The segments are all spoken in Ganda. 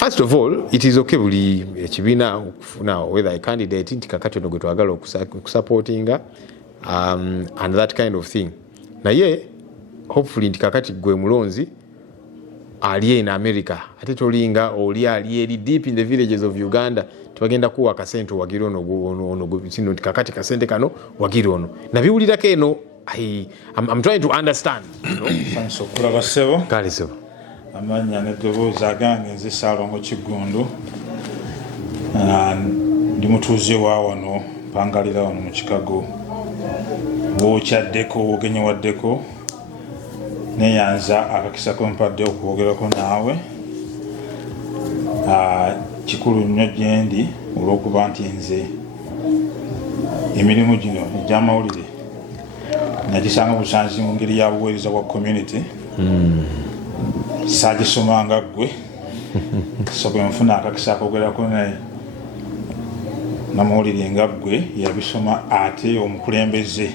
First of all, it is okay buli ekibiina okufuna whether a candidate nti kakati ono gwe twagala okusupportinga and that kind of thing. Naye hopefully nti kakati gwe mulonzi ali in America ate tolinga oli eri deep in the villages of Uganda tubagenda kuwa kasente wagira ono gwe kakati kasente kano wagira ono nabiwulirako eno I'm trying to understand, you know. Thanks okulaba sebo kale sebo amanya nedoboozi agange nze Saalongo Kigundu ndi mutuuze wa wano mpangalira wano mu Chicago bwokyaddeko ogenye waddeko neyanza akakisa kompadde okwogerako naawe kikulu nnyo gyendi olw'okuba nti nze emirimu gino egy'amawulire nagisanga busanzi mu ngeri ya buweereza bwa community saagisomanga ggwe so bwe nfuna akakisa akoogerako naye namawulire nga ggwe yabisoma ate omukulembeze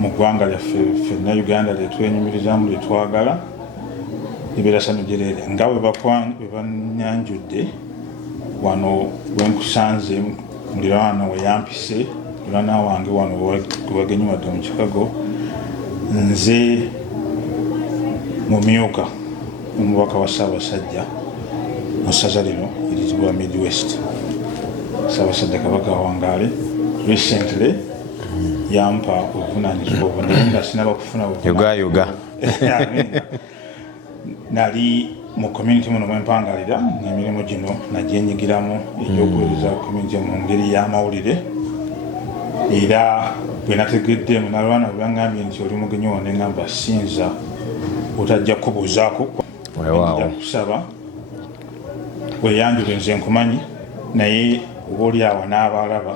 mu ggwanga lyaffe ffenna Uganda lyetwenyumirizamu lyetwagala ibeera sano gyerere nga bwe banyanjudde wano wenkusanze mulirawana weyampise mulirawana wange wano gwewagenyi wadde mu Chicago nze mumyuka omubaka wa Ssaabasajja mu ssaza lino eritibwa Midwest Ssaabasajja Kabaka Wangaale recently yampa obuvunanyizibwa obwo nga sinaba kufuna yoga nali mu community muno mwempangalira n'emirimu gino nagyenyigiramu egy'okuweereza community mu ngeri y'amawulire era bwe nategeddemu nalwana bwe baŋŋambye nti oli mugenyi wano neŋŋamba sinza otajja kubuuzaako kusaba weyanjule nze nkumanyi naye oba oli awo n'abalaba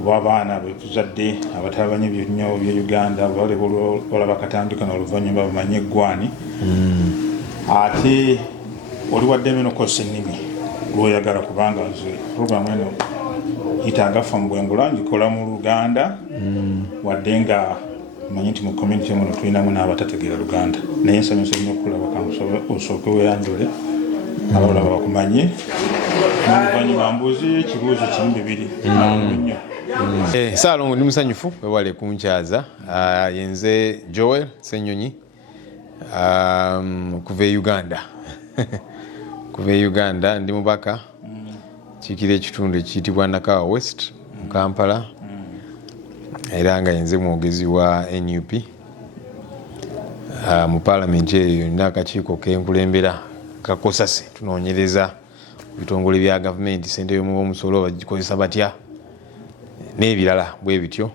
oba abaana betuzadde abatabanye byonnyo bye Uganda balaba katandika n'oluvannyuma bamanye eggwani ate oli waddemu n'okozesa ennimi lw'oyagala kubanga nze programu eno yitanga ffa mu bwengula ngikola mu Luganda wadde nga manyi nti mu community muno tulinamu n'abatategeera Luganda naye nsanyusa nnyo okulaba osooke weeyanjule abalaba bakumanye n'oluvannyuma mbuuzi ekibuuzo kimu bibiri nnyo. Saalongo ndi musanyufu wewale kunkyaza yenze Joel Ssenyonyi kuva Uganda kuva Uganda ndi mubaka kiikira ekitundu ekiyitibwa Nakawa West mu Kampala era nga yenze mwogezi wa NUP mu palamenti eyo n'akakiiko kenkulembera kakosase tunoonyereza ebitongole bya gavumenti sente y'omusolo bagikozesa batya n'ebirala bwe bityo.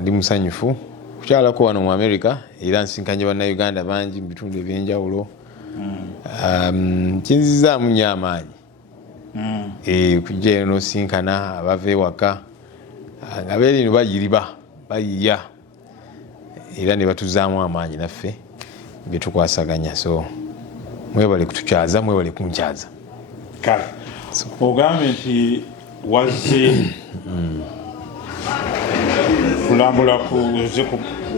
Ndi musanyufu kukyalako wano mu America era nsinkanye bannayuganda bangi mu bitundu ebyenjawulo kinzizaamu nnyo amaanyi kujja eno n'osinkana abava ewaka nga beera eno bayiriba bayiya era ne batuzaamu amaanyi naffe bye tukwasaganya so mwebale kutukyaza mwebale kunkyaza kale ogambye nti wazze kulambula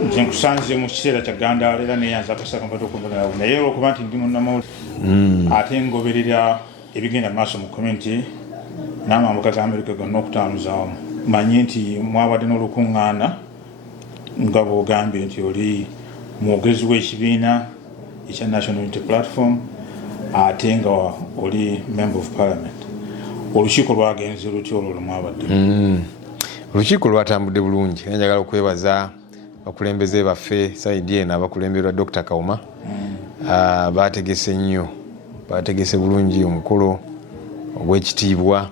nze nkusanze mu kiseera kya Gandaala era neyanza akasaka mpata okumbonerawo naye olwokuba nti ndi munnamawulire ate ngoberera ebigenda maaso mu community n'amambuka ga America gonna okutaanuza wamu manyi nti mwabadde n'olukuŋŋaana nga bw'ogambye nti oli mwogezi w'ekibiina ekya National Unity Platform ate nga oli member of parliament. Olukiiko lwagenze lutya olwo mwabadde? Olukiiko lwatambudde bulungi era njagala okwebaza abakulembeze baffe saidi eno abakulemberwa Dr. Kauma bategese nnyo bategese bulungi omukolo ogw'ekitiibwa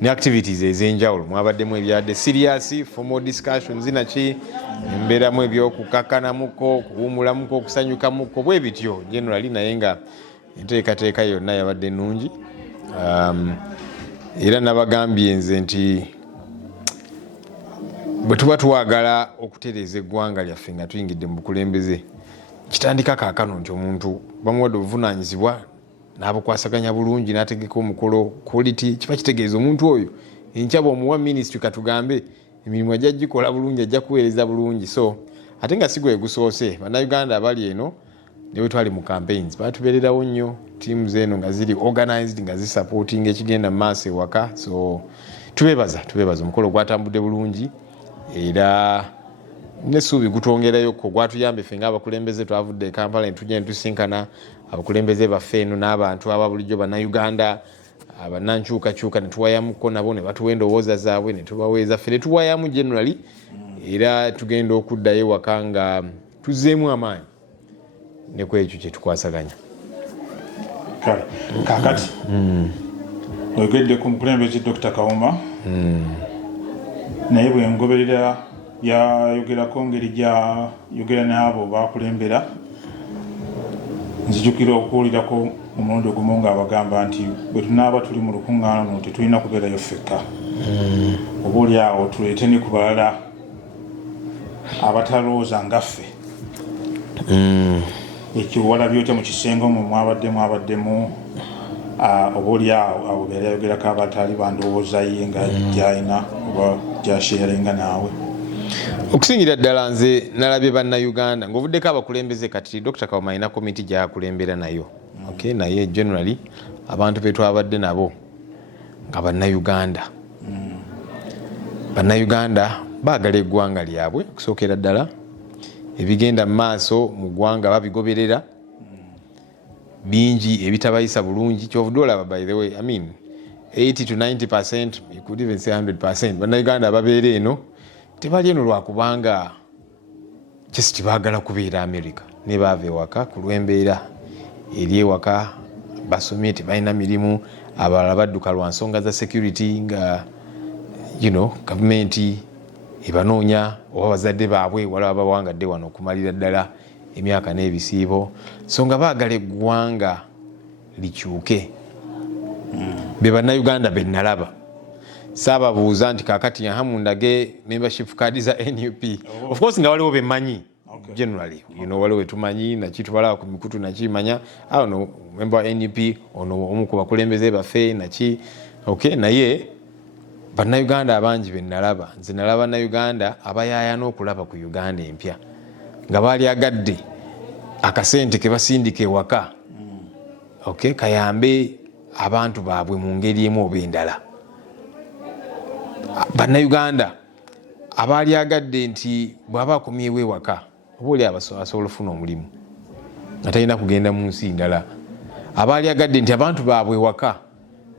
ne activities ez'enjawulo mwabaddemu ebyadde serious formal discussions naki embeeramu ebyokukakanamuko okuwumulamuko okusanyukamuko bwe bityo generally naye nga enteekateeka yonna yabadde nnungi era nabagambye nze nti bwe tuba twagala okutereeza eggwanga lyaffe nga tuyingidde mu bukulembeze kitandika kaakano nti omuntu bamuwadde obuvunaanyizibwa n'abukwasaganya bulungi n'ategeka omukolo quality kiba kitegeeza omuntu oyo enkyaba omuwa ministry katugambe emirimu ajja gikola bulungi ajja kuweereza bulungi so ate nga si gwe gusoose bannayuganda abali eno ne bwe twali mu campaigns batubeererawo nnyo teams eno nga ziri organized nga zisupporting ekigenda mu maaso ewaka. So tubeebaza omukolo gwatambudde bulungi era n'essuubi gutwongerayo ko gwatuyambe ffe ng'abakulembeze twavudde e Kampala ne tujja ne tusinkana abakulembeze baffe eno n'abantu aba bulijjo bannayuganda abannankyukakyuka ne tuwayamuko nabo ne batuwa endowooza zaabwe ne tubaweeza ffe ne tuwayamu generally era tugenda okuddayo ewaka nga tuzzeemu amaanyi ne ku ekyo kye tukwasaganya. Kale kaakati oyogedde ku mukulembeze Dr. Kawuma naye bwe ngoberera yayogerako ngeri gyayogera n'abo bakulembera nzijukira okuwulirako omulundi ogumu ng'abagamba nti bwe tunaaba tuli mu lukuŋŋaana luno tetulina kubeerayo ffekka oba oli awo tuleete ne ku balala abatalowooza ngaffe. Ekyo walabye otya mu kisenge omwo mwabaddemu oba oli awo abo beera yayogerako abataali bandowooza ye nga gy'alina oba gy'asheeringa naawe? Okusingira ddala nze nalabye bannayuganda ng'ovuddeko abakulembeze kati Dr. Kawuma alina komiti gy'akulembera nayo. Okay, naye generally abantu be twabadde nabo nga bannayuganda. Bannayuganda baagala eggwanga lyabwe okusookera ddala ebigenda mu maaso mu ggwanga babigoberera bingi ebitabayisa bulungi kyovudde olaba by the way 80 to 90%, you could even say 100% bannayuganda ababeera eno tebali eno lwakubanga just baagala kubeera America ne baava ewaka ku lw'embeera eri ewaka basomye tebalina mirimu abalala badduka lwa nsonga za security nga gavumenti ebanoonya oba bazadde baabwe wala babawangadde wano okumalira ddala emyaka n'ebisiibo so nga baagala eggwanga likyuke. Be bannayuganda be nalaba saababuuza nti kaakati yahamundage membership card za NUP. Of course nga waliwo bemanyi generally waliwo wetumanyi nakitubala ku mikutu nakimanya no member wa NUP ono omu ku bakulembeze baffe naki naye bannayuganda abangi be nalaba nze nalaba bannayuganda abayaayana okulaba ku Uganda empya nga baali agadde akasente ke basindika ewaka kayambe abantu baabwe mu ngeri emu oba endala. Bannayuganda abaali agadde nti bw'aba akomyewo ewaka oba oli asobola ofuna omulimu nga talina kugenda mu nsi ndala. Abaali agadde nti abantu baabwe ewaka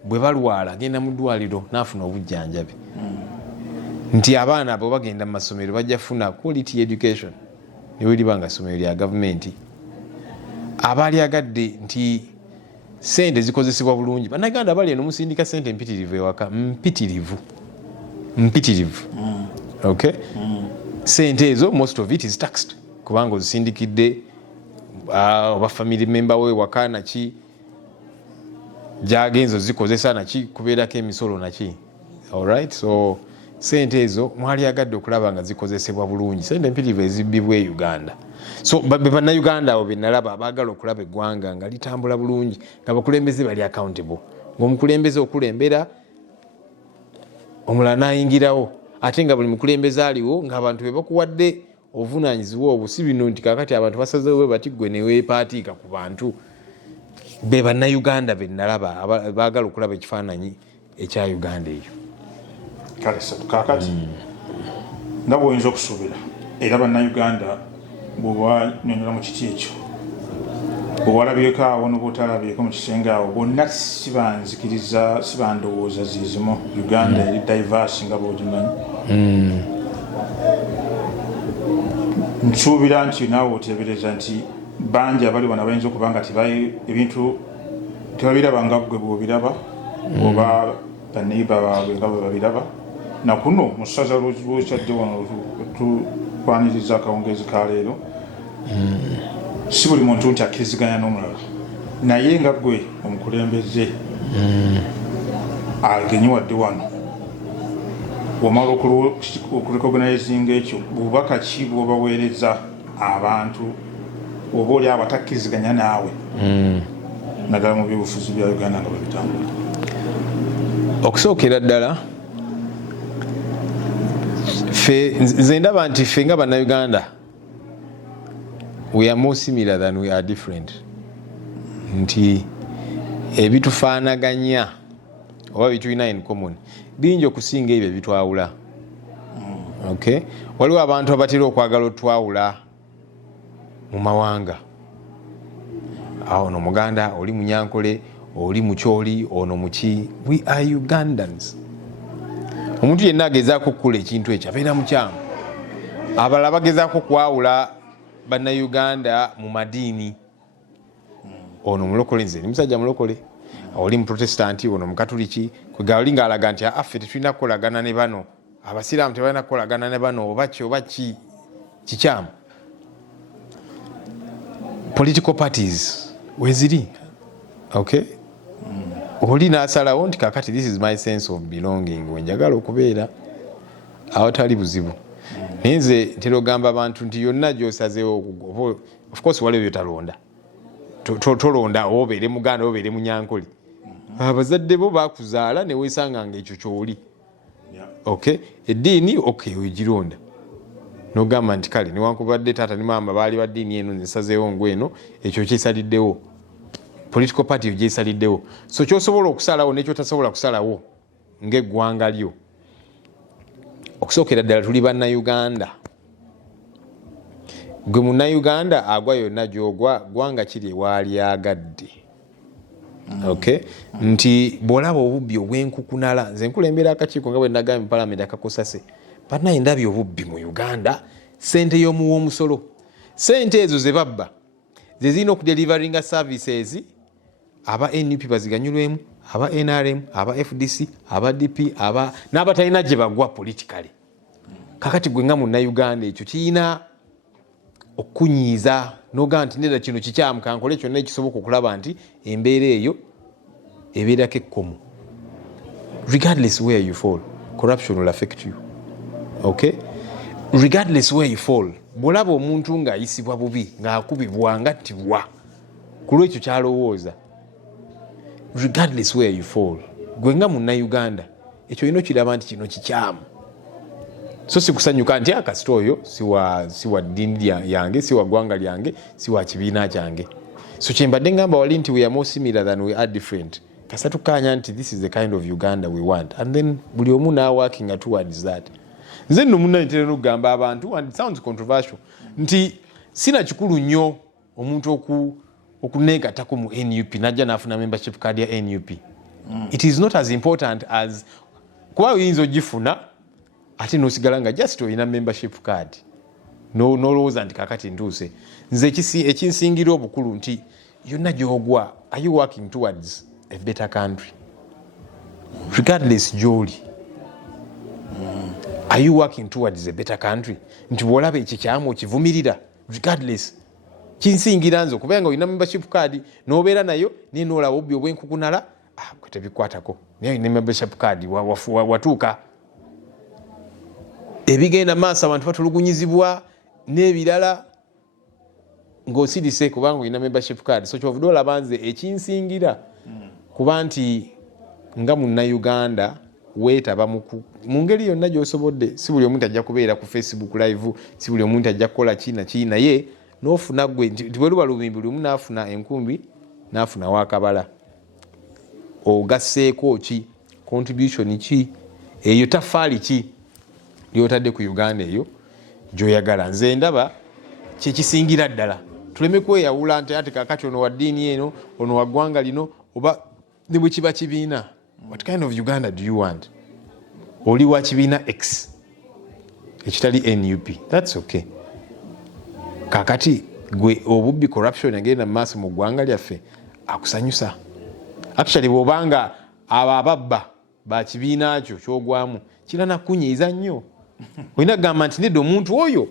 bwe balwala agenda mu ddwaliro n'afuna obujjanjabi nti abaana abo bagenda mu masomero bajja funa quality education ne weliba nga ssomero lya gavumenti. Abaali agadde nti sente zikozesebwa bulungi bannayuganda abali eno musindika sente mpitirivu ewaka mpitirivu sente ezo most of it is taxed kubanga ozisindikidde oba family member we waka naki jagenzo zikozesa naki kubeerako emisolo naki. Alright, so sente ezo mwali agadde okulaba nga zikozesebwa bulungi sente mpitirivu ezibbibwa e Uganda. So bannayuganda abo be nalaba abaagala okulaba eggwanga nga litambula bulungi nga bakulembeze bali accountable ng'omukulembeze okulembera omulala n'ayingirawo ate nga buli mukulembeze aliwo ng'abantu be bakuwadde obuvunaanyizibwa obwo si bino nti kaakati abantu basazeewo bwe bati ggwe ne weepaatiika ku bantu. Be bannayuganda be nalaba baagala okulaba ekifaananyi ekya Uganda eyo. Kale kaakati nga bw'oyinza okusuubira era bannayuganda bw'obanyonyola mu kiti ekyo bw'owalabyeko awo n'obwotalabyeko mu kisenge awo bonna sibanzikiriza sibandowooza zizimu Uganda eri diverse nga bw'ogimanyi. Nsuubira nti naawe oteebereza nti bangi abali wano abayinza okuba nga ebintu tebabiraba nga ggwe bw'obiraba oba baneiba baabwe nga bwe babiraba. Na kuno mu ssaza lwokyadde wano tukwaniriza akawungeezi ka leero si buli muntu nti akkiriziganya n'omulala naye nga ggwe omukulembeze agenye wadde wano wamala okurecognizinga ekyo bubaka ki bw'obaweereza abantu oba oli abo atakkiriziganya naawe naddala mu byobufuzi bya Uganda nga babitambula? Okusookera ddala nze ndaba nti ffe nga bannayuganda we are more similar than we are different. Nti ebitufaanaganya oba bitulina in common bingi okusinga ebyo ebitwawula. Okay? Waliwo abantu abatera okwagala otwawula mu mawanga. Ono Muganda, oli Munyankole, oli Mukyoli, ono Muki. We are Ugandans. Omuntu yenna agezaako okukola ekintu ekyo abeera mukyamu. Abalala bagezaako kwawula bannayuganda mu madiini. Ono mulokole, nze ni musajja mulokole. Oli Muprotestanti, ono Mukatuliki. Kwegala oli ng'alaga nti affe tetulina kukolagana ne bano. Abasiraamu tebalina kukolagana ne bano oba kikyamu. Political parties weziri. Okay? Oli n'asalawo nti kakati this is my sense of belonging. Wenjagala okubeera awatali buzibu. Nze ntera ogamba abantu nti yonna gy'osazeewo, of course waliwo byotalonda. Tolonda obeere Muganda obeere Munyankole. Abazadde bo bakuzaala ne weesanga ng'ekyo ky'oli. Okay? Eddiini okay wegironda. N'ogamba nti kale newankubadde taata ne maama baali ba ddiini eno nsazeewo ngweno ekyo kyesaliddewo. Political party gyesaliddewo. So ky'osobola okusalawo n'ekyo tasobola kusalawo ng'eggwanga lyo. Okusookera ddala tuli bannayuganda. Gwe munnayuganda agwa yonna gy'ogwa gwanga kiri waali agadde. Okay? Nti bw'olaba obubbi obw'enkukunala, nze nkulembera akakiiko nga bwe nagambye mu Parliament akakosase. Bannange ndabye obubbi mu Uganda, ssente y'omuwa omusolo. Ssente ezo ze babba ze zirina okudelivaringa services aba NUP baziganyulwemu, aba NRM, aba FDC, aba DP, n'abatalina gye bagwa politically. Kakati gwe nga munnayuganda ekyo kirina okunyiiza n'ogamba nti nedda kino kikyamu kankole kyonna ekisoboka okulaba nti embeera eyo ebeerako ekkomo. Regardless where you fall, corruption will affect you. Okay? Regardless where you fall, bw'olaba omuntu ng'ayisibwa bubi, ng'akubibwa, ng'attibwa ku lw'ekyo ky'alowooza, regardless where you fall, gwe nga munnayuganda ekyo olina okiraba nti kino kikyamu. So si kusanyuka nti akasita oyo si wa ddiini yange, si wa ggwanga lyange, si wa kibiina kyange. So kyembadde ngamba wali nti we are more similar than we are different. Kasa tukkaanya nti this is the kind of Uganda we want, and then buli omu now working towards that. Nze nno munna ntera n'okugamba abantu, and it sounds controversial, nti sina kikulu nnyo omuntu okuneegattako mu NUP najja n'afuna membership card ya NUP. It is not as important as kuba oyinza ogifuna ate n'osigala nga just olina membership card n'olowooza nti kakati ntuuse. Nze ekinsingira obukulu nti yonna gy'ogwa, are you working towards a better country? Regardless gy'oli, are you working towards a better country? Nti bw'olaba ekyo kyamu okivumirira regardless. Kinsingira nze okubanga olina membership card n'obeera nayo naye n'olaba obubbi obw'enkukunala kwe tebikwatako. Naye olina membership card watuuka. Ebigenda maaso abantu batulugunyizibwa n'ebirala ng'osirise kubanga olina membership card. So kyovudde olaba nze ekinsingira kuba nti nga munnayuganda weetaba mu ngeri yonna gy'osobodde. Si buli omuntu ajja kubeera ku Facebook live, si buli omuntu ajja kukola ki naye n'ofuna gwe nti bwe luba lubimbi buli omu n'afuna enkumbi n'afuna waakabala. Ogasseeko ki? Contribution ki? Eyo tafaali ki ly'otadde ku Uganda eyo gy'oyagala. Nze ndaba kyekisingira ddala. Tuleme kweyawula nti ate kakati ono wa ddiini eno, ono wa ggwanga lino, oba ne bwe kiba kibiina. What kind of Uganda do you want? Oli wa kibiina X ekitali NUP. That's okay. Kakati gwe obubbi corruption agenda mu maaso mu ggwanga lyaffe akusanyusa. Actually bw'obanga ababba ba kibiina kyo ky'ogwamu kirana kunyiiza nnyo. Olina kugamba nti nedda omuntu oyo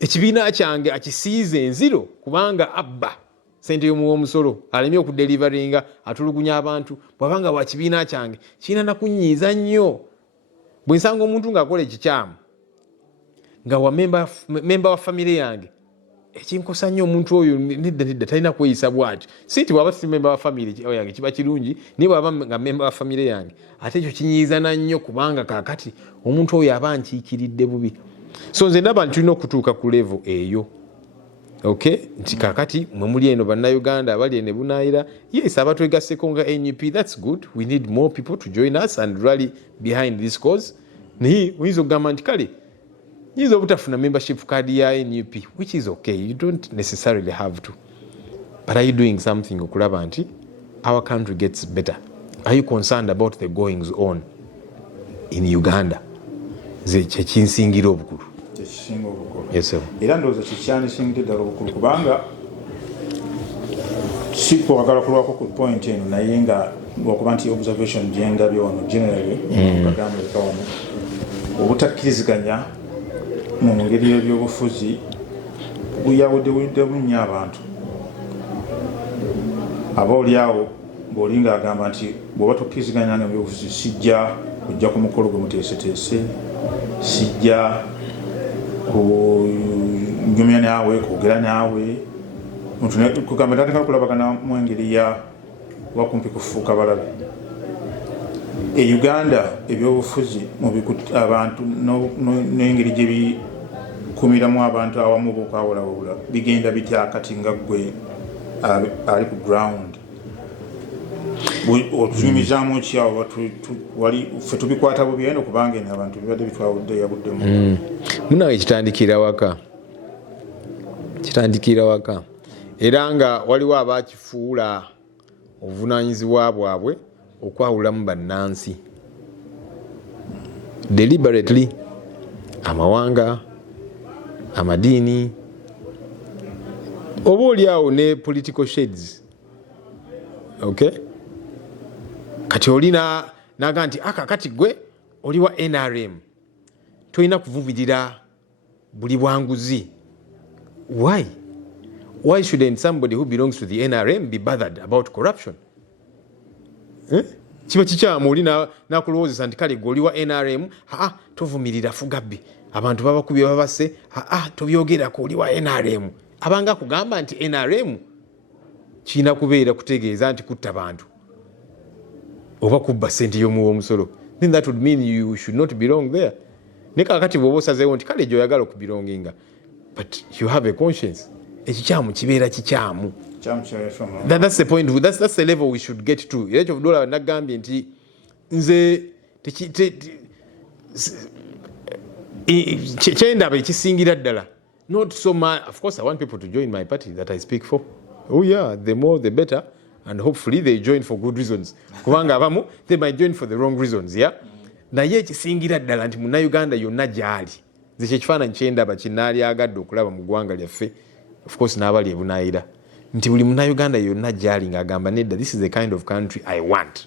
ekibiina kyange akisiize enziro kubanga abba sente y'omuwa omusolo alemye okudelivaringa atulugunya abantu. Bw'abanga wa kibiina kyange kirana kunyiiza nnyo. Bwe nsanga omuntu ng'akola ekikyamu nga wa memba wa famire yange ekinkosa nnyo omuntu oyo nedda talina kweyisa bw'atyo. Si nti bw'aba si memba wa famire yange kiba kirungi, naye bw'aba nga memba wa famire yange ate ekyo kinyiizana nnyo kubanga kaakati omuntu oyo aba nkiikiridde bubi. So nze ndaba nti tulina okutuuka ku level eyo okay nti kakati mwe muli eno bannayuganda abali ene bunaayira yes abatwegasseko nga NUP that's good we need more people to join us and rally behind this cause naye oyinza okugamba nti kale nyinza obutafuna membership card ya NUP which is okay you don't necessarily have to but are you doing something okulaba nti our country gets better are you concerned about the goings on in Uganda kyekinsingira obukulu kyekisinga obukulu era ndowooza kikyanisingire ddala obukulu kubanga si kwagala kulwako ku point eno naye nga okuba nti observation gyendabye wano generally bagambika wano obutakkiriziganya mu ngeri y'ebyobufuzi buyawuddewuddebu nnyo abantu aboolyawo bw'olinga agamba nti bw'oba tokkiriziganya nga ebyobufuzi sijja kujja ku mukolo gwe muteeseteese sijja kunyumya naawe kwogera naawe kugamba tateka kulabagana mu engeri ya wakumpi kufuuka balabe e Uganda ebyobufuzi abantu n'engeri gye bikumiramu abantu awamu bokwawulawula bigenda bitya kati nga ggwe ali ku ground otunyumizaamu ekyawo ffe tubikwata bubi eno kubanga eno abantu bibadde bitwawudde yabuddemu munawe kitandikira waka era nga waliwo abakifuula obuvunaanyizibwa bwabwe okwawulamu bannansi deliberately amawanga amadiini oba oliawo ne political shades okay kati olina naga nti akakati gwe oli wa NRM tolina kuvumirira buli bwanguzi why shouldn't somebody who belongs to the NRM be bothered about corruption kiba kikyamu oli nakulowoozesa nti kale gwe oli wa NRM tovumirira fugabbi abantu babakubye babase tobyogerako oli wa NRM abanga kugamba nti NRM kirina kubeera kutegeeza nti kutta bantu oba kubba sente y'omuwa omusolo then that would mean you should not belong there ne kakati bw'oba osazeewo nti kale gy'oyagala okubelonginga but you have a conscience ekikyamu kibeera kikyamu that's the point that's the level we should get to era ekyo dola nagambye nti nze kyendaba ekisingira ddala not so much of course I want people to join my party that I speak for oh yeah the more the better and hopefully they join for good reasons kubanga abamu they might join for the wrong reasons yeah naye ekisingira ddala nti munnayuganda yonna gyali nze kyekifaananyi kyendaba kinaali agadde okulaba mu ggwanga lyaffe of course n'abali ebunaayira nti buli munnayuganda yonna gyali ng'agamba nedda this is the kind of country I want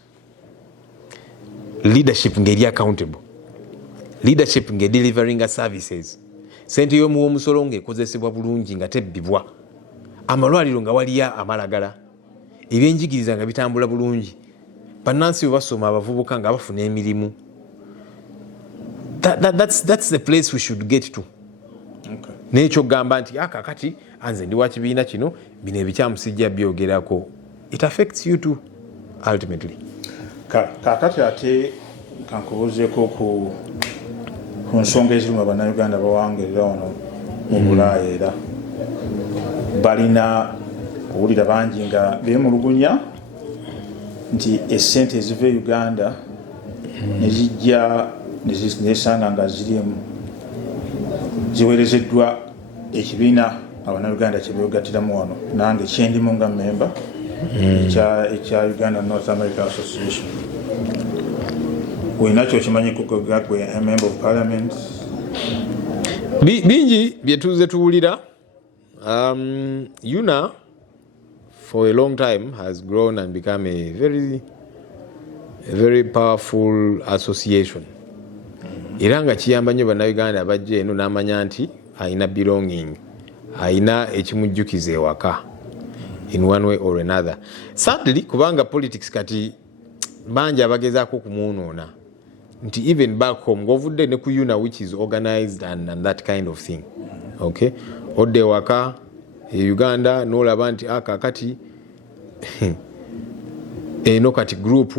leadership ng'eri accountable leadership ng'edeliveringa services sente y'omuwa omusolo ng'ekozesebwa bulungi nga tebbibwa amalwaliro nga waliyo amalagala ebyenjigiriza nga bitambula bulungi bannansi bwe basoma abavubuka nga bafuna emirimu that's the place we should get to n'ekyo gamba nti kakati anze ndi wa kibiina kino bino ebikyamu sijja byogerako it affects you too ultimately kakati ate kankubuuzeeko ku nsonga ezirimu abannayuganda bawangerera wano mu Bulaaya era balina owulira bangi nga beemulugunya nti essente eziva e Uganda nezijja nesanga nga zirimu ziweerezeddwa ekibiina abannayuganda kyebeegattiramu wano nange kyendimu nga memba ekya Uganda North America Association wenakyo okimanyiko gagwe a member of parliament bingi byetuze tuwulira UNA for a long time has grown and become a very powerful association era nga kiyamba nnyo bannayuganda abajja eno n'amanya nti ayina belonging ayina ekimujjukiza ewaka in one way or another sadly kubanga politics kati bangi abagezaako kumwonoona nti even back home ng'ovudde ne ku UNA which is organized and that kind of thing okay odde ewaka e Uganda n'olaba nti kakati eno kati group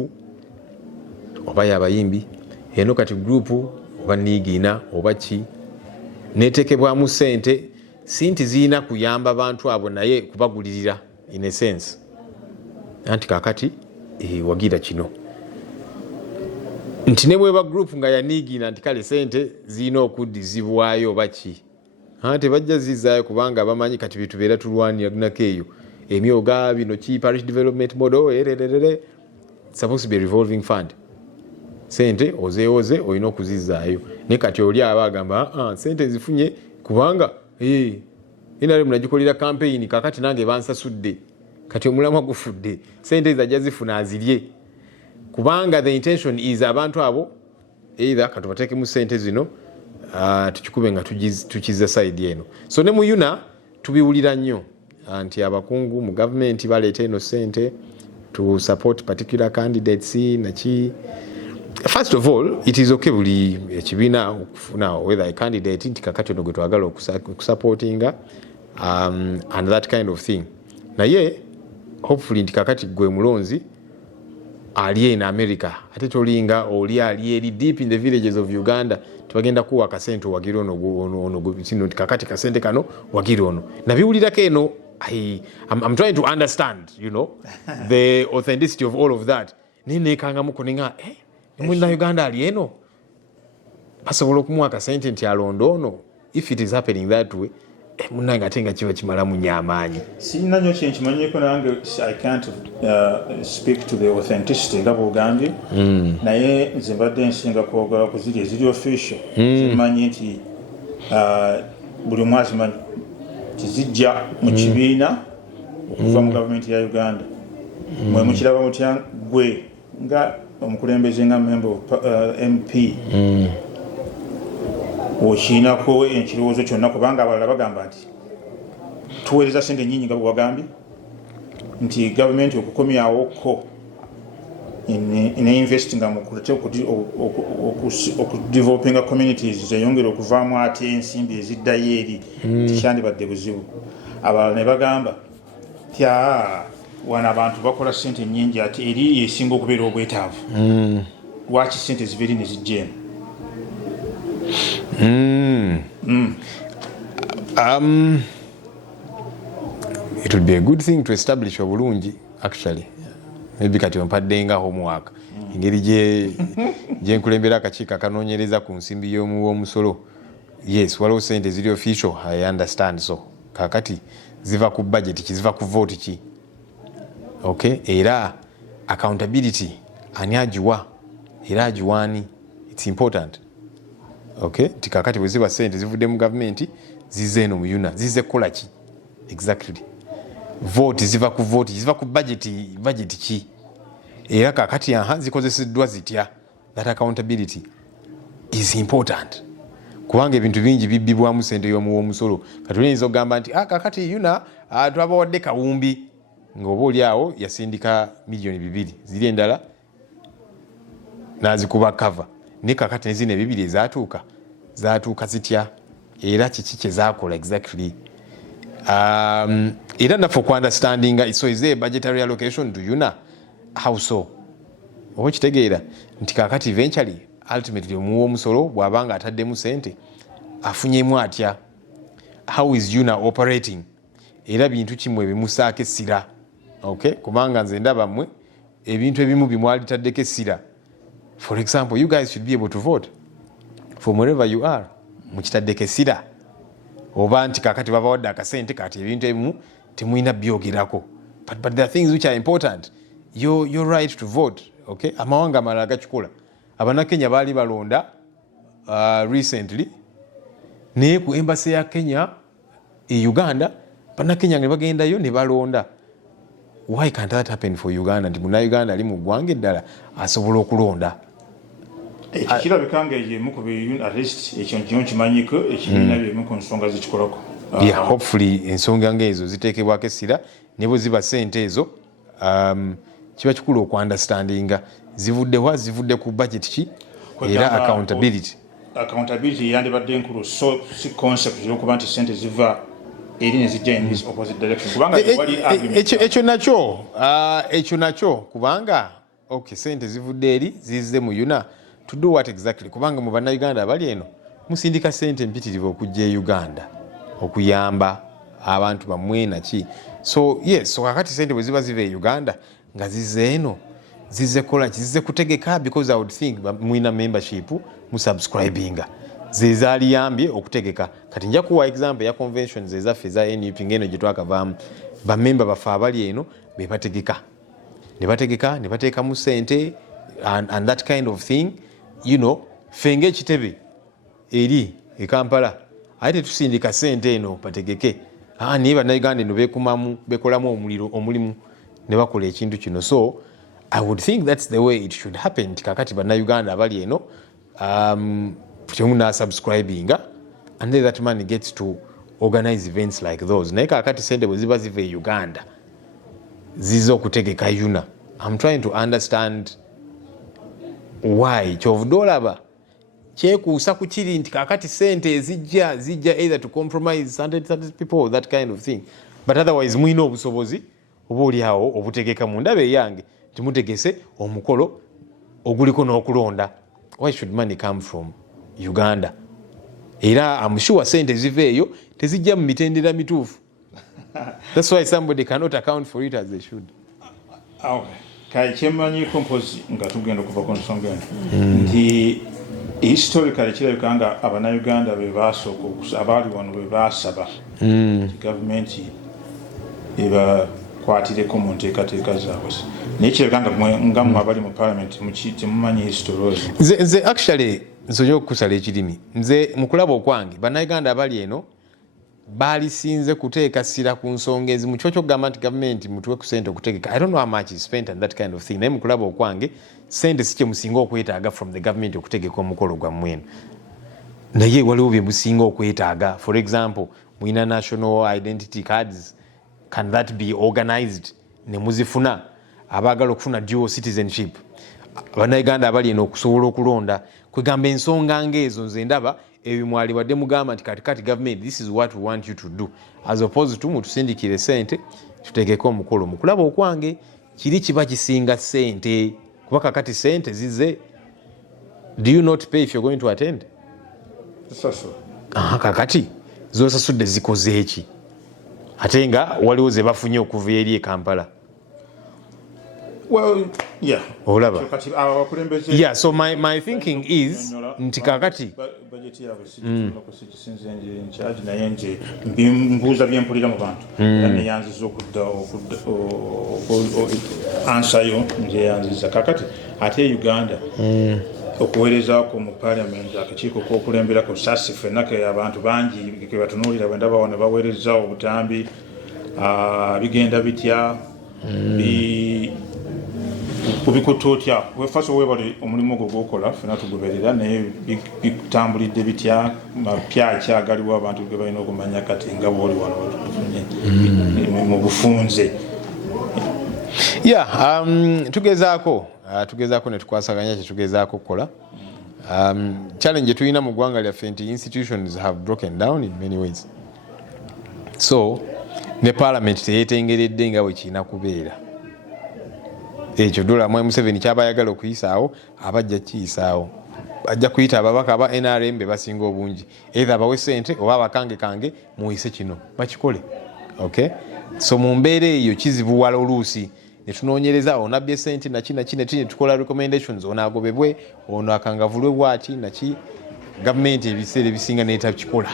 oba yabayimbi eno kati group oba niigiina oba ki netekebwamu ssente sinti zina kuyamba abantu abo naye kubagulirira in a sense anti kakati wagira kino nti ne bweba group nga yaniigina nti kale sente zina okuddizibwayo baki ate bajja zizaayo kubanga bamanyi kati bitubeera tulwanirako eyo emyoga bino ki parish development model supposed to be a revolving fund sente ozeoze olina okuzizaayo ne kati oli aba agamba sente zifunye kubanga inale munagikolera campaign kakati nange bansasudde kati omulamwa gufudde sente zajja zifuna azirye kubanga the intention is abantu abo either katubateeke mu sente zino tukikube nga tukiza side eno so ne mu yuna tubiwulira nnyo nti abakungu mu government baleeta eno sente to support particular candidates naki. First of all, it is okay buli ekibiina okufuna whether a candidate nti kakati ono gwe twagala okusupportinga and that kind of thing. Naye hopefully nti kakati gwe mulonzi ali in America ate tolinga oli ali eri deep in the villages of Uganda tubagenda kuwa kasente wagira ono nti kakati kasente kano wagira ono nabiwulirako eno. I'm trying to understand, you know, the authenticity of all of that. Nene kangamuko ninga muna Uganda ali eno basobola okumuwa kasente nti alondo ono. If it is happening that way munanga tenga kiba kimala munyamaanyi sina nyo kyenki manyiko nange I can't speak to the authenticity nga bugambye naye nze mbadde nsinga kwogera ku ziri eziri official zimanyi nti buli mwezi manyi tizijja mu kibiina okuva mu gavumenti ya Uganda mwe mukiraba mutya gwe nga omukulembeze nga member of MP okiinako ekirowoozo kyonna kubanga abalala bagamba nti tuweereza sente nnyingi nga bwewagambye nti gavumenti okukomyawoko ineinvestinga mu okudevelopinga communities zeyongera okuvaamu ate ensimbi eziddayo eri tikyandibadde buzibu. Abalala ne bagamba wana abantu bakola sente nnyingi ate eri esinga okubeera obwetaavu lwaki sente zibeeri ne zijja eno. It would be a good thing to establish obulungi actually. Maybe kati ompaddenga homework engeri gye nkulembera akakiiko akanoonyereza ku nsimbi y'omusolo. Yes, waliwo sente ziri official, I understand. So kakati ziva ku budget ki, ziva ku vote ki. Okay, era accountability ani agiwa era agiwaani, it's important. Okay, tikakati bwe ziba sente zivudde mu government zize eno mu yuna zize kukola ki exactly. Vote ziva ku vote, ziva ku budget ki era kakati zikozeseddwa zitya. That accountability is important kubanga ebintu bingi bibbibwamu sente y'omusolo. Kati oyinza okugamba nti kakati yuna twabawadde kawumbi ng'oba oli awo yasindika milioni 2 ziri endala n'azikuba cover ne kakati nezina 2 ezatuuka zitya era kiki kye zaakola exactly. Era naffe okuunderstandinga so is there a budgetary allocation to yuna how so oba kitegeera nti kakati eventually ultimately omuwa omusolo bw'abanga ataddemu sente afunyemu atya, how is yuna operating era bintu kimwe ebimusaako essira. Okay, kubanga nze ndaba mmwe ebintu ebimu bimwalitaddeko essira. For example, you guys should be able to vote from wherever you are. Mukitaddeko essira oba nti kakati babawadde akasente kati ebintu ebimu temulina byogerako. But there are things which are important. Your right to vote. Okay, amawanga amalala gakikola. Abanakenya baali balonda recently naye ku embassy ya Kenya e Uganda Bannakenya ne bagendayo ne balonda. Why can't that happen for Uganda? Nti muna Uganda ali mu ggwanga eddala asobola okulonda. Kirabika yemu ku at least ekyo nkimanyiko ekibiina byemu ku nsonga zikikolako. Yeah, hopefully ensonga ng'ezo ziteekebwako essira ne bwe ziba ssente ezo kiba kikulu okuunderstandinga zivudde ku budget ki era accountability. Accountability yandibadde nkulu so si concept y'okuba nti ssente ziva eri ne zijja in this opposite direction. Kubanga wali ekyo nakyo kubanga okay ssente zivudde eri zizze mu yuna to do what exactly kubanga mu bannayuganda abali eno musindika ssente mpitirivu okujja e Uganda okuyamba abantu bamwe naki. So yes, so kakati sente bwe ziba ziva e Uganda nga zize eno zize kola zize kutegeka, because I would think mwina membership mu subscribinga zezaliyambye okutegeka. Kati nja kuwa example ya conventions ezaffe za NUP ngeno gye twakavaamu, bamemba baffe abali eno be bategeka ne bateeka mu sente and that kind of thing, you know. Fenge ekitebe eri e Kampala ate tusindika sente eno bategeke, naye bannayuganda eno bekolamu omulimu ne bakola ekintu kino. So I would think that's the way it should happen. Kakati bannayuganda abali eno temuna subscribinga and then that money gets to organize events like those. Naye kakati sente bwe ziba ziva e Uganda ziza okutegeka yuna. I'm trying to understand why kyovudolaba kyekuusa ku kiri nti kakati sente zijja either to compromise certain people, that kind of thing, but otherwise mwina obusobozi oba oliawo obutegeka mu ndaba eyange timutegese omukolo oguliko n'okulonda. Why should money come from Uganda? Era I'm sure sente ziveeyo tezijja mu mitendera mituufu. That's why somebody cannot account for it as they should. Okay. Kale kyemanyiko mpozi nga tugenda okuva ku nsonga eno nti historically kirabika nga Abannayuganda be basooka abaali wano be basaba gavumenti ebakwatireko mu nteekateeka zaabwe. Naye kirabika nga mmwe abali mu parliament temumanyi history. Nze actually nsonyiye okukusala ekirimi. Nze mu kulaba okwange Bannayuganda abali eno balisinze kuteeka ssira ku nsonga ezimu. Kyo kyokugamba nti gavumenti mutuwe ku sente okutegeka. I don't know how much is spent on that kind of thing. Naye mu kulaba okwange sente si kye musinga okwetaaga from the government okutegeka omukolo gwammwe eno. Naye waliwo bye musinga okwetaaga. For example, mwina national identity cards. Can that be organized? Ne muzifuna abaagala okufuna dual citizenship. Bannayuganda abali eno okusobola okulonda. Kwegamba ensonga ng'ezo nze ndaba ebimwali wadde mugamba nti katikati government, this is what we want you to do, as opposed to mutusindikire sente tutegeke omukolo. Mu kulaba okwange kiri kiba kisinga sente kuba kakati sente zize. Do you not pay if you're going to attend? Kakati zosasudde zikoze eki ate nga waliwo ze bafunye okuva eri e Kampala. Well, yeah. Olaba. Yeah, so my thinking is nti kakati budget yawe sikisinze nje charge naye nje mbuuza byempulira mu bantu ne yanziza okudda answer yo nje yanziza kakati ate Uganda okuweereza ko mu parliament akakiiko k'okulembera ku sasi fenake abantu bangi ke batunuulira bwe ndaba wano baweereza obutambi bigenda bitya kubikutotya wefaso webali omulimu gwo gwokola fena tugoberera naye bitambulidde bitya mapya kyagaliwo abantu ge balina okumanya kati nga bwoli wano tufunye mu bufunze. Yeah, tugezaako ne tukwasaganya kye tugezaako kukola. Challenge tulina mu ggwanga lyaffe nti institutions have broken down in many ways. So ne parliament teyetengeredde nga bwe kirina kubeera. Ekyo dola mwe Museveni kyaba ayagala okuyisaawo abajja kiyisaawo. Ajja kuyita ababaka aba NRM be basinga obungi. Either abawe sente oba abakange muyise kino bakikole. Okay? So mu mbeera eyo kizibuwala oluusi ne tunoonyereza onabbye sente naki tukola recommendations onaagobebwe ono akangavulwe bwati naki gavumenti ebiseera ebisinga n'etakikola.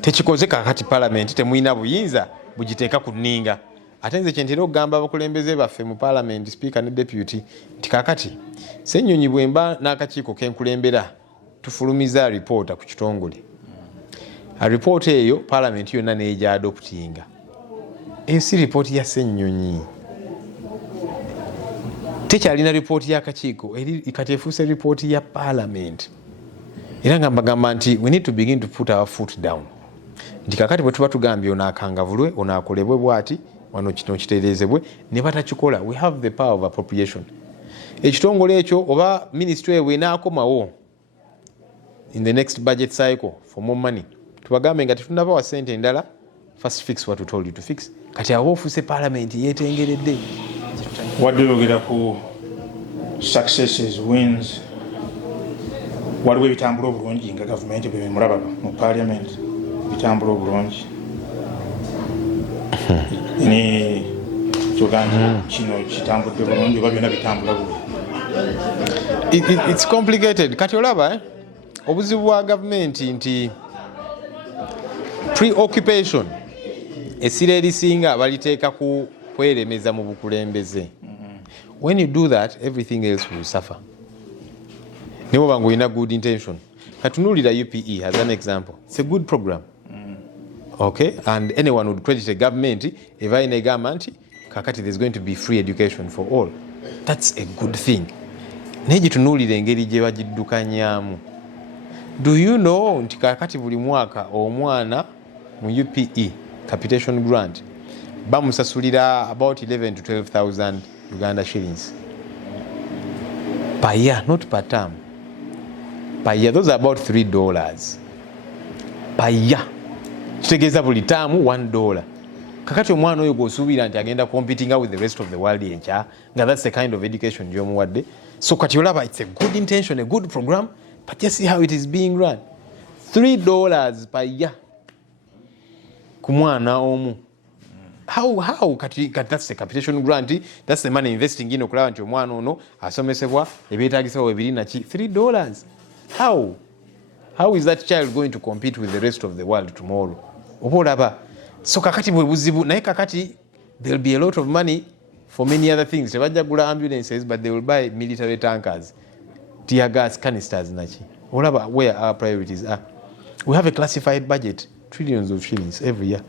Tekikoze kakati parliament temuyina buyinza bugiteeka ku nninga. Ate nze kyentera okugamba abakulembeze baffe mu parliament speaker ne deputy nti kakati Ssenyonyi bwemba n'akakiiko kenkulembera tufulumiza alipoota ku kitongole. Alipoota eyo parliament yonna n'eja adoptinga. Eyo si ripooti ya Ssenyonyi. Tekyalina ripooti y'akakiiko kati efuuse ripooti ya parliament. Era nga mbagamba nti we need to begin to put our foot down. Nti kakati bwe tuba tugambye onaakangavulwe onaakolebwe bwati wano kino kitereezebwe ne batakikola. We have the power of appropriation. Ekitongole ekyo oba ministry ewe enaakomawo in the next budget cycle for more money tubagambe nga tetunabawa sente endala, first fix what we told you to fix. Kati awo ofuuse parliament yeetengeredde. Wadduyogera ku successes, wins, waliwo ebitambula obulungi nga gavumenti bwe bimulaba mu parliament bitambula obulungi ni kyogamba kino kitambudde bulungi oba byonna bitambula bubi. It's complicated. Kati olaba obuzibu bwa gavumenti nti preoccupation essira erisinga baliteeka ku kweremeza mu bukulembeze. When you do that, everything else will suffer. Nibo bangu ina good intention. Katunulira UPE as an example. It's a good program. Okay? And anyone would credit a government if in a government kakati there's going to be free education for all. That's a good thing. Neji tunulira engeri gye bagiddukanyamu. Do you know nti kakati buli mwaka omwana mu UPE capitation grant bamusasulira about 11 to 12,000 Uganda shillings per year, not per term. Per year, those are about $3 per year. Kitegeeza buli term $1. Kakati omwana oyo gwosuubira nti agenda competing with the rest of the world enkya nga that's the kind of education gy'omuwadde. So kati olaba it's a good intention, a good program, but just see how it is being run. $3 per year ku mwana omu. How kati that's the capitation grant, that's the money investing in okulaba nti omwana ono asomesebwa ebyetaagisibwa bwe biri naki $3. How is that child going to compete with the rest of the world tomorrow? Oba olaba. So kakati bwe buzibu naye kakati there'll be a lot of money for many other things. Tebajja gula ambulances but they will buy military tankers, tear gas canisters naki. Olaba where our priorities are. We have a classified budget, trillions of shillings every year.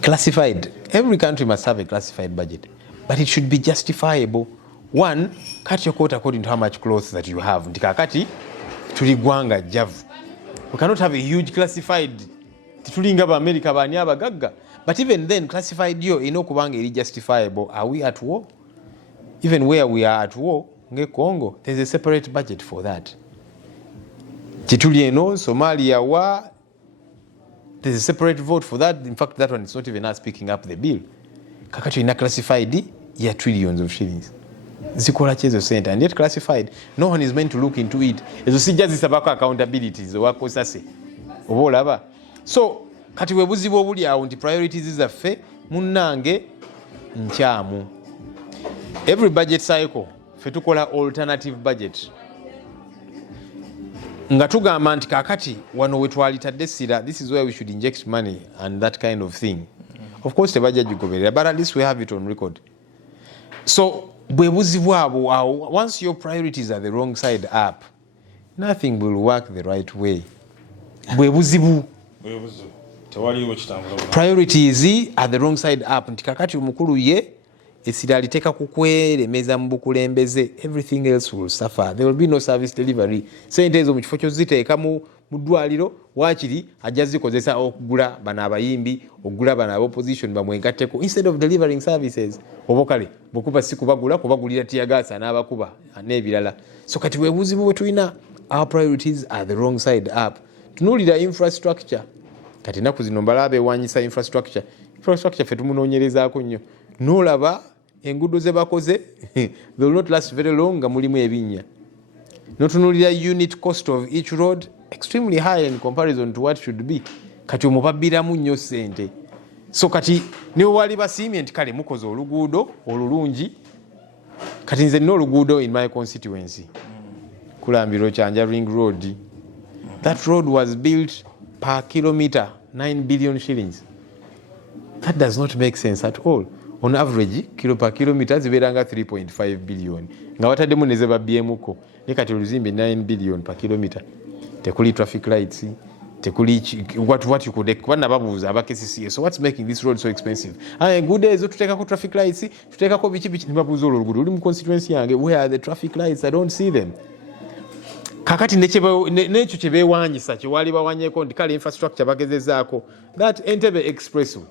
Classified. Every country must have a classified budget, but it should be justifiable. One, cut your coat according to how much clothes that you have. Ntikakati tuligwanga javu. We cannot have a huge classified titulinga ba America bani abagagga. But even then classified yo inokubanga eri justifiable. Are we at war? Even where we are at war, nge Congo, there's a separate budget for that. Kituli eno Somalia war, there's a separate vote for that. In fact, that one is not even us picking up the bill. Kakati ina classified ya trillions of shillings. Zikola chezo center and yet classified. No one is meant to look into it. Ezo sijja zisabako accountability wako sase. Oba olaba. So kati webuzibu obuli awo nti priorities zaffe munnange nkyamu. Every budget cycle fe tukola alternative budget. Nga tugamba nti kakati wano wetwalitadde essira, this is where we should inject money and that kind of thing. Of course tebajja gigoberera, but at least we have it on record. So bwe buzibu abo, once your priorities are the wrong side up, nothing will work the right way. Bwe buzibu priorities are the wrong side up. Nti kakati omukulu ye essira aliteeka kukweremeza mu bukulembeze, everything else will suffer. There will be no service delivery. Sente ezo mu kifo kyoziteeka mu ddwaliro waakiri ajja zikozesa okugula bano abayimbi, okugula bano ab'opposition bamwegatteko instead of delivering services. Oba kale bwekuba si kubagulira tiyagaasa n'abakuba n'ebirala. So kati webuzibu bwe tulina, our priorities are the wrong side up. Tunuulira infrastructure. Kati ennaku zino mbala beewanyisa infrastructure fe tumunoonyerezaako nnyo. N'olaba enguudo ze bakoze they will not last very long nga mulimu ebinnya. N'otunuulira unit cost of each road extremely high in comparison to what should be. Kati omubabbiramu nnyo ssente. So kati ne wali basiimye nti kale mukoze oluguudo olulungi. Kati nze nina oluguudo in my constituency. Kulambiro Kyanja Ring Road. That road was built per kilometer 9 billion shillings. That does not make sense at all. On average, kilo per kilometer ziberanga 3.5 billion. Nga wataddemu ne ze babyemuko. Ne kati oluzimbe 9 billion per kilometer. Tekuli traffic lights, tekuli what you could kubana babuuza abakesisiye. So what's making this road so expensive? Good days tuteekako traffic lights, tuteekako biki ne babuuza oluguudo luli mu constituency yange, where are the traffic lights? I don't see them. Kakati n'ekyo kye beewanyisa kye wali bawanyeko nti kale infrastructure bagezezaako. That Entebbe Expressway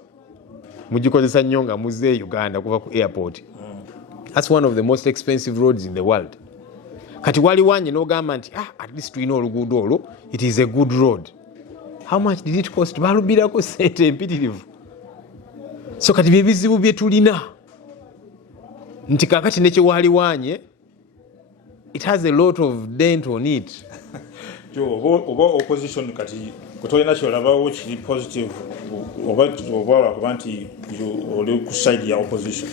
mugikozesa nnyo nga muzze Uganda kuva ku airport. That's one of the most expensive roads in the world. Kati wali wanye n'ogamba nti at least tulina oluguudo olwo, it is a good road. How much did it cost? Balubirako ssente empitirivu. So kati bye bizibu bye tulina nti kakati nekye wali wanye, it has a lot of dent on it. Oba opposition kati kutolina kyolabawo kiri positive oba kuba nti oli ku side ya opposition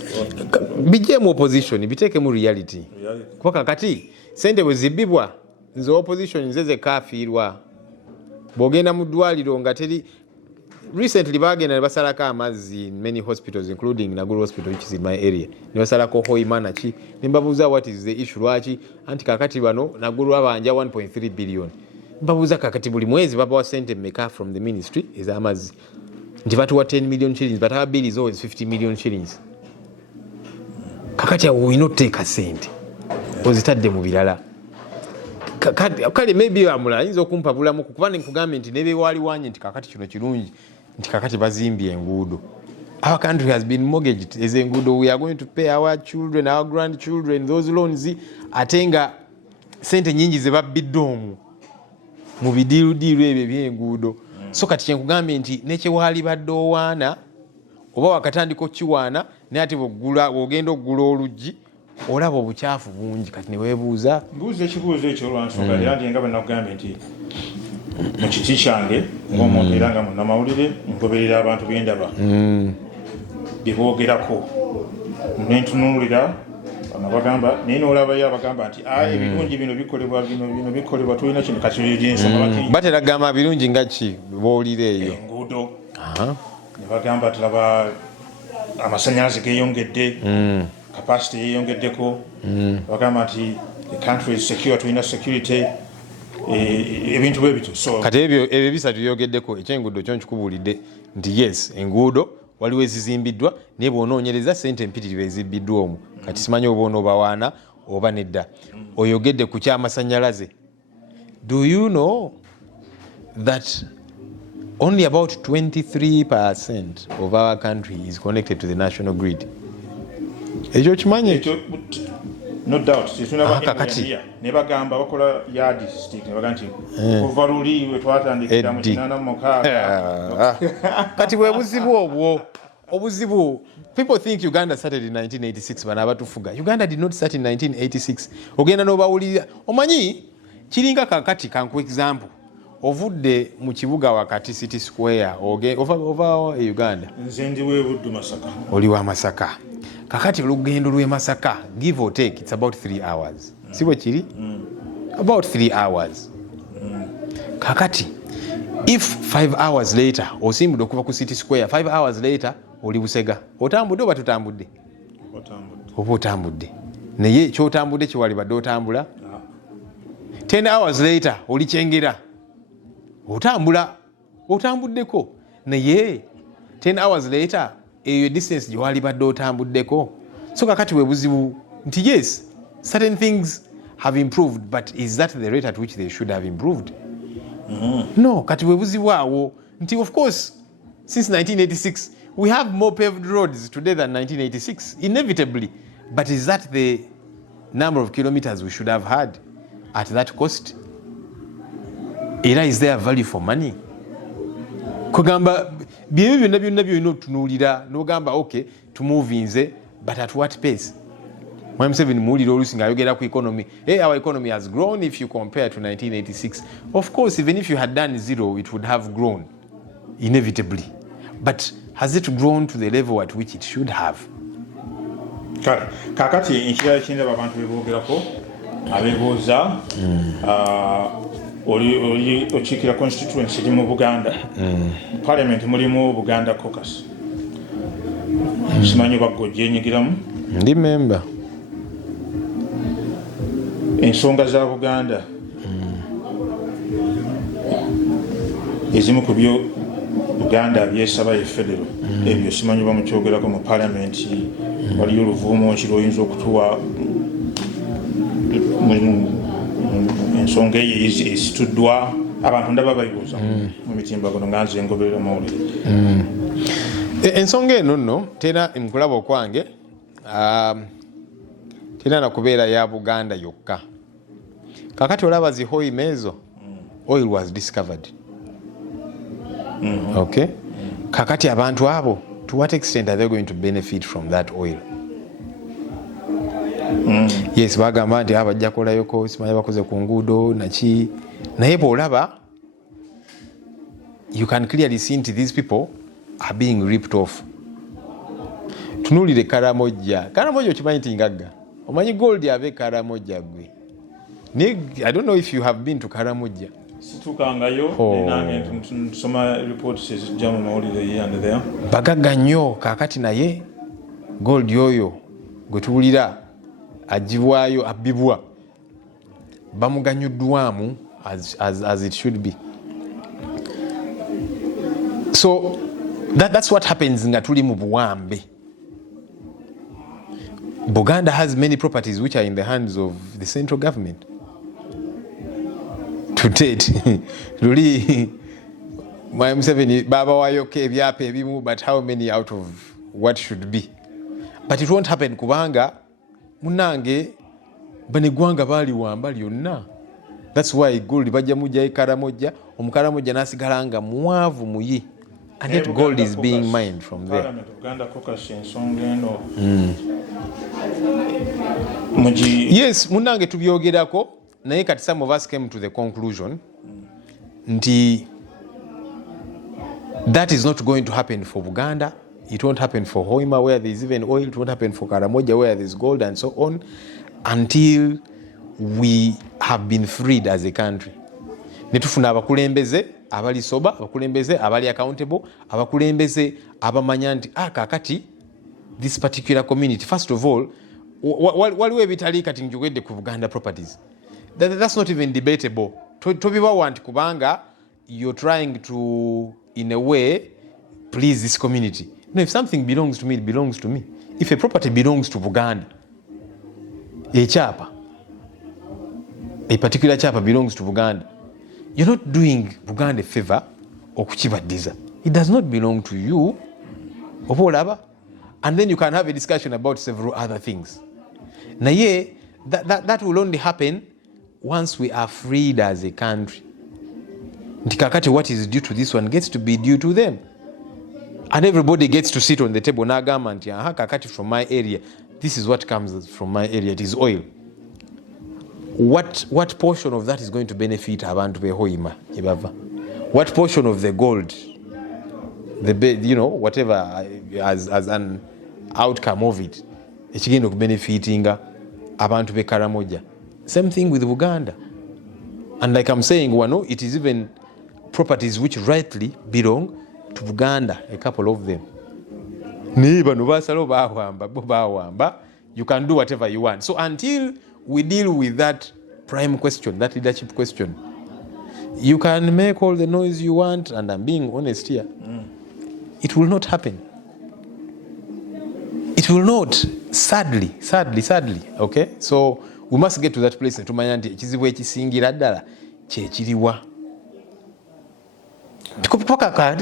bijjemu opposition biteekemu reality kuba kakati sente bwe zibbibwa nze opposition nze zekafiirwa bw'ogenda mu ddwaliro nga teri recently bagenda ne basalako amazzi in many hospitals including Naguru hospital which is in my area ne basalako hoimana ki ne mbabuuza what is the issue lwaki anti kakati bano Naguru abanja 1.3 billion mbabuuza kakati buli mwezi babawa sente mmeka from the ministry ez'amazzi nti batuwa 10 million shillings but our bill is always 50 million shillings kakati awo olina oteeka sente ozitadde mu birala kale maybe amula ayinza okumpabulamu kuba nkugambye nti nebewaali wanye nti kakati kino kirungi nti kakati bazimbye enguudo. Our country has been mortgaged as enguudo. We are going to pay our children, our grandchildren those loans ate nga sente nyingi ze babbidde omwo mu bidiirudiiru ebyo by'enguudo. So kati kyenkugambye nti nekyewaali badde owaana oba wakatandika okiwaana naye ate bw'ogenda okugula oluggi olaba obukyafu bungi kati ne weebuuza. Mbuuza ekibuuzo ekyo olwansonga era nti nga bwe nakugambye nti mu kiti kyange ng'omuntu era nga munnamawulire ngoberera abantu b'endaba bye boogerako nentunuulira bagamba naye n'olabayo abagamba nti ebirungi bino bikolebwa bino bikolebwa tulina kino kati ensonga batera kugamba birungi nga ki boolira eyo enguudo ne bagamba tulaba amasannyalaze geeyongedde capacity yeyongeddeko bagamba nti the country is secure tulina security ebintu bwe bityo so kati ebyo bisatu byogeddeko ekyenguudo kyo nkikubuulidde nti yes enguudo waliwo ezizimbiddwa naye bw'onoonyereza sente mpitirivu ezibbiddwa omwo kati simanyi oba onoobawaana oba nedda oyogedde ku kyamasannyalaze. Do you know that only about 23% of our country is connected to the national grid? Ekyo kimanyi no doubt ne bagamba bakola yard stick ne bagamba nti kuva luli we twatandikira mu 86 kati bwe buzibu obwo obuzibu. People think Uganda started in 1986 bana abatufuga. Uganda did not start in 1986. Ogenda n'obawulira omanyi kiringa kakati kanku example ovudde mu kibuga wakati City Square ova Uganda nze ndi we Buddu Masaka oli wa Masaka kakati olugendo lw'e Masaka give or take it's about 3 hours si bwe kiri about 3 hours kakati if 5 hours later osimbudde okuva ku City Square 5 hours later oli Busega otambudde oba tutambudde oba otambudde naye kyotambudde kiwali badde otambula 10 hours later oli Kyengera otambuddeko naye 10 hours later eyo distance gyewali badde otambuddeko. So kakati we buzibu nti yes certain things have improved but is that the rate at which they should have improved? No, kati we buzibu awo nti of course since 1986 we have more paved roads today than 1986 inevitably, but is that the number of kilometers we should have had at that cost? Era is there value for money? Kugamba byebyo byonna byonna otunuulira n'ogamba okay tumuvinze but at what pace? Museveni muwulira oluusi ng'ayogera ku economy. Our economy has grown if you compare to 1986. Of course even if you had done zero it would have grown inevitably, but has it grown to the level at which it should have? Kakati ekirala ekindaba abantu beboogerako abeebuuza oli okiikira constituency eri mu Buganda parliament mulimu Buganda caucus simanyi baggo gyenyigiramu ndi member ensonga za Buganda ezimu ku byo Buganda byesaba ye federal ebyo simanyi bamukyogerako mu parliament waliyo oluvuumo kiroyinza okutuwa ensonga eyo esituddwa abantu ndaba bayibuuza mu mitimbagano nga nze ngoberera mawulire ensonga eno nno tera mukulaba okwange tera nakubeera ya Buganda yokka. Kakati olaba zihoima ezo oil was discovered. Okay, kakati abantu abo to what extent are they going to benefit from that oil? Yes bagamba nti abajja kolayoko simanyi bakoze ku nguudo naki naye bw'olaba you can clearly see nti these people are being ripped off. Tunulire Karamoja okimanyi nti ngagga, omanyi gold ave Karamoja gwe. I don't know if you have been to Karamoja. Situkangayo nange nsoma reports ezijja mu mawulire here and there. Bagagga nnyo kaakati naye gold yoyo gwe tuwulira agibwayo abbibwa bamuganyuddwamu as it should be. So that's what happens nga tuli mu buwambe. Buganda has many properties which are in the hands of the central government. To date, luli my M7 baba wayoke ebyapa ebimu, but how many out of what should be? But it won't happen kubanga munange banegwanga bali wamba lyonna. That's why gold bajja mujja Karamoja, omukaramoja nasigalanga muwavu muyi. And yet gold is being mined from there. Yes, munange tubyogerako, naye kati some of us came to the conclusion nti that is not going to happen for Buganda. It won't happen for Hoima where there is even oil. It won't happen for Karamoja where there is gold and so on until we have been freed as a country. Netufuna abakulembeze abali soba, abakulembeze abali accountable, abakulembeze abamanya nti kakati this particular community, first of all, waliwo ebitali kati njogedde ku Buganda properties. That's not even debatable. Tobiba want kubanga you're trying to, in a way, please this community. No, if something belongs to me, it belongs to me. If a property belongs to Buganda, a chapa, a particular chapa belongs to Buganda, you're not doing Buganda a favor or kuchibadiza. It does not belong to you. And then you can have a discussion about several other things. Naye, that will only happen once we are freed as a country. Ntikakati, what is due to this one gets to be due to them. And everybody gets to sit on the table. Nagama nti kakati from my area, this is what comes from my area, it is oil. What portion of that is going to benefit abantu be Hoima Ibava? What portion of the gold, whatever as an outcome of it, it's going to benefiting abantu be Karamoja? Same thing with Buganda. And like I'm saying, it is even properties which rightly belong to Buganda, a couple of them. You can do whatever you want. So until we deal with that prime question, that leadership question, you can make all the noise you want, and I'm being honest here. It will not happen. It will not. Sadly. Okay? So we must get to that place. Tumanya nti ekizibu ekisingira ddala kyekiriwa.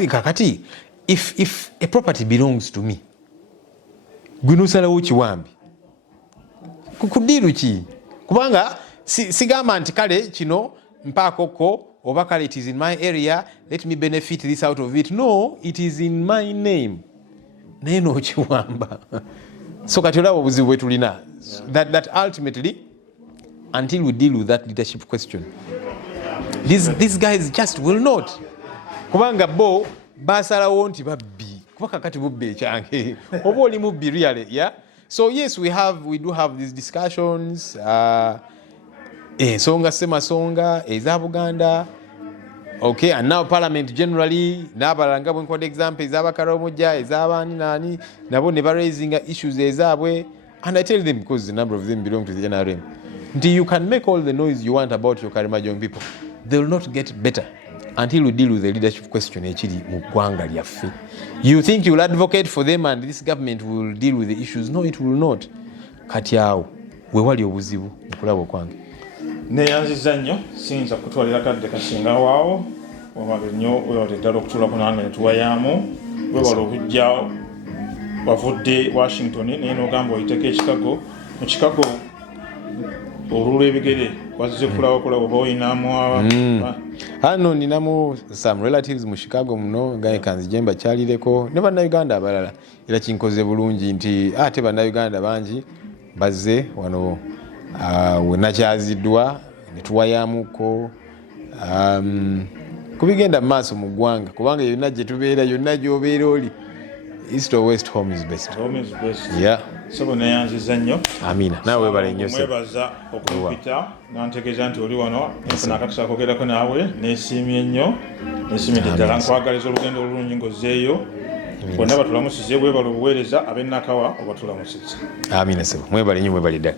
Kakati, if a property belongs to me, gwinosalawo kiwambi. Kudiru ki? Kubanga sigamba nti kale kino mpaakoko oba kale it is in my area, let me benefit this out of it. No, it is in my name. Naye n'okiwamba. So kati olaba obuzibu bwe tulina. That ultimately, until we deal with that leadership question, these guys just will not. Kubanga bo basalawo nti babbi. Kuba kakati bubbi ekyange. Oba oli mubbi really, yeah? So yes, we do have these discussions. Songa sema songa eza Buganda. Okay, and now Parliament generally, nabalanga bwe nkwada example ezaba Karamoja, ezaba nani, nabo ne raising issues ezabwe, and I tell them because the number of them belong to the NRM. You can make all the noise you want about your Karimajong people. They will not get better until we deal with the leadership question ekiri mu ggwanga lyaffe. You think you will advocate for them and this government will deal with the issues? No, it will not. Kati awo wewali obuzibu okulaba okwange. Neyanziza nnyo siyinza kutwalira kadde kasinga waawo wabale nnyo wewale ddala okutuulako nange netuwayaamu wewale okujja wavudde Washington naye n'ogamba oyiteko ekikago mu Chicago olula ebigere wazze kulaba oba oyinamu hano ninamu some relatives mu Chicago muno gaye kanzije mbakyalireko ne bannayuganda abalala era kinkoze bulungi nti ate bannayuganda bangi bazze wano wenakyaziddwa netuwayamuko kubigenda mu maaso mu ggwanga kubanga yonna gye tubeera yonna gy'obeera oli east or west home is best. Yeah. Sebo neyanziza nnyo. Amina. Naawe weebale nnyo. Mwebaza okumpita nantegeeza nti oli wano nfuna akakisa kogerako naawe neesiimye nnyo neesiimye ddala nkwagaliza olugendo olulungi ng'ozzeeyo bonna batulamusize bwebala obuweereza ab'e Nakawa obatulamusizza. Amina sebo mwebale nnyo mwebale ddala.